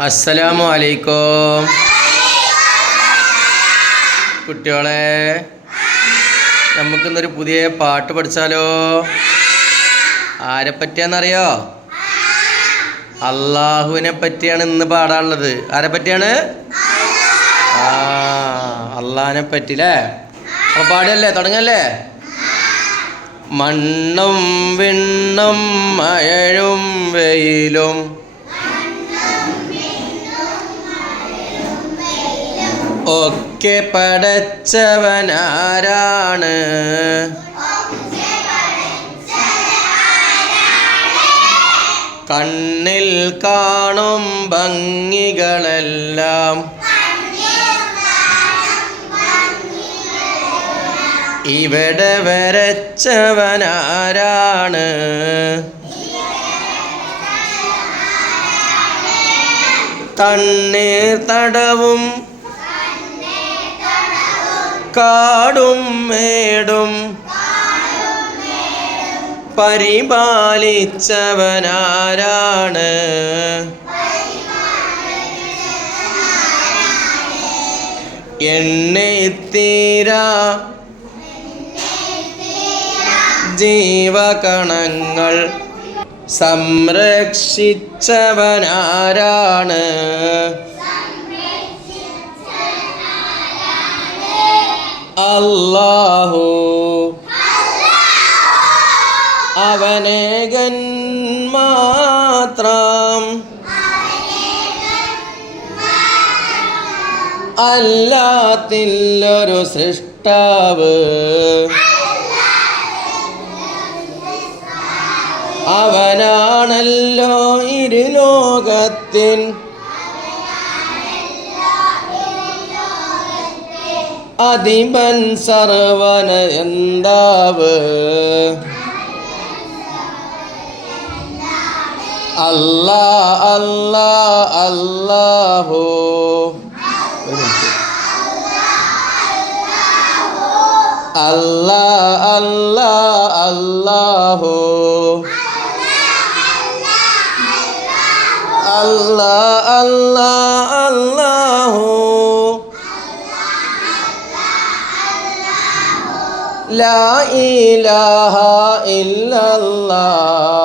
അസ്സലാമു അലൈക്കും കുട്ടികളെ നമുക്കിന്നൊരു പുതിയ പാട്ട് പഠിച്ചാലോ? ആരെ പറ്റിയാന്നറിയോ? അള്ളാഹുവിനെ പറ്റിയാണ് ഇന്ന് പാടാനുള്ളത്. ആരെ പറ്റിയാണ്? ആ അള്ളാഹിനെ പറ്റില്ലേ അപ്പൊ പാടല്ലേ തുടങ്ങല്ലേ? മണ്ണും വിണ്ണും മഴയും വെയിലും ഒക്കെ പടച്ചവനാരാണ്. കണ്ണിൽ കാണും ഭംഗികളെല്ലാം. ഇവിടെ വരച്ചവനാരാണ്. തണ്ണീർ തടവും കാടും മേടും പരിപാലിച്ചവനാരാണ്. എണ്ണിത്തീരാ ജീവകണങ്ങൾ സംരക്ഷിച്ചവനാരാണ്. അല്ലാഹു. അവനേകൻ മാത്രം. അല്ലാത്തില്ലൊരു സൃഷ്ടാവ്. അവനാണല്ലോ ഇരുലോകത്തിൻ അതിപൻ സർവന എന്താവ് അല്ലാ അല്ലാ അല്ലാഹു ഒരു മിനിറ്റ്. അല്ലാ അല്ലാ അല്ലാഹു അല്ലാ അല്ലാ അല്ലാഹു لا إله إلا الله